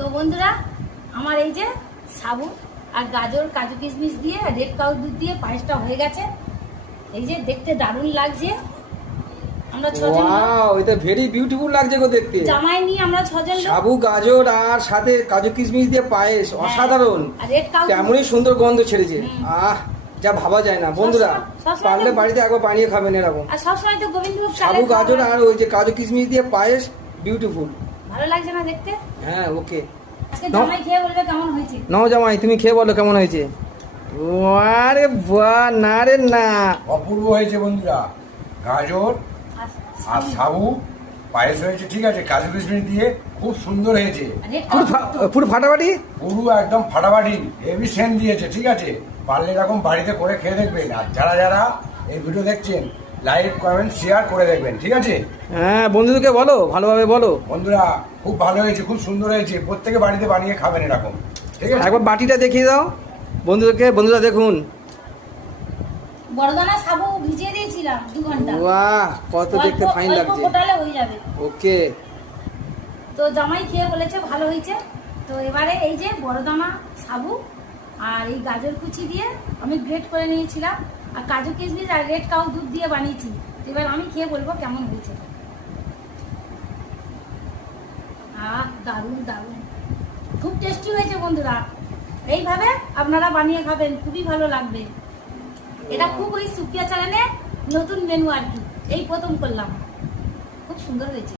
তো বন্ধুরা, আমার এই যে সাবু আর গাজর, কাজু কিশমিশ দিয়ে রেড কাউ দুধ দিয়ে পায়েসটা হয়ে গেছে। এই যে দেখতে দারুণ লাগছে। আমরা 6 জন। ওয়াও, এটা ভেরি বিউটিফুল লাগছে গো দেখতে। জামাই নিয়ে আমরা 6 জন লোক। সাবু, গাজর আর সাথে কাজু কিশমিশ দিয়ে পায়েস, অসাধারণ। আর রেড কাউ তেমনই সুন্দর গন্ধ ছেড়েছে। আহ, যা ভাবা যায় না বন্ধুরা। সবসময় পারলে বাড়িতে একবার বানিয়ে খাবেন এরকম। আর সবসময় তো গোবিন্দভোগ সাবু, গাজর আর ওই যে কাজু কিশমিশ দিয়ে পায়েস, বিউটিফুল। ভালো লাগছে না দেখতে? হ্যাঁ, ওকে। আজকে জামাই খেয়ে বলবে কেমন হয়েছে। নাও জামাই, তুমি খেয়ে বলো কেমন হয়েছে। আরে বাহ, না রে না, অপূর্ব হয়েছে বন্ধুরা। গাজর আর সাবু পায়েস হয়েছে, ঠিক আছে, কাজু কিশমিশ দিয়ে খুব সুন্দর হয়েছে। রেড কাউ পুরো ফাটাফাটি। পুরো একদম ফাটাফাটি, হেভি সেন্ট দিয়েছে, ঠিক আছে। পারলে এরকম বাড়িতে করে খেয়ে দেখবেন। আর যারা যারা এই ভিডিও দেখছেন, লাইক, কমেন্ট, শেয়ার করে দেখবেন, ঠিক আছে। হ্যাঁ, বন্ধুদেরকে বলো, ভালোভাবে বলো। বন্ধুরা খুব ভালো হয়েছে, খুব সুন্দর হয়েছে। প্রত্যেকে বাড়িতে বানিয়ে খাবেন এরকম, ঠিক আছে। একবার বাটিটা দেখিয়ে দাও বন্ধুদেরকে। বন্ধুরা দেখুন, বড়দানা সাবু ভিজিয়ে দিয়েছিলাম 2 ঘন্টা। বাহ, কত দেখতে ফাইন অল্প লাগছে। ফোটালে হয়ে যাবে। ওকে। তো জামাই খেয়ে বলেছে ভালো হয়েছে। তো এবারে এই যে বড়দানা সাবু আর এই গাজর কুচি দিয়ে আমি গ্রেট করে নিয়েছিলাম, আর কাজু কিশমিশ আর রেড কাউ দুধ দিয়ে বানিয়েছি। তো এবার আমি খেয়ে বলবো কেমন হয়েছে। দারুণ দারুণ, খুব টেস্টি হয়েছে বন্ধুরা। এইভাবে আপনারা বানিয়ে খাবেন, খুবই ভালো লাগবে। এটা খুব ওই সুপিয়া চ্যানেলে নতুন মেনু আর কি, এই প্রথম করলাম। খুব সুন্দর হয়েছে।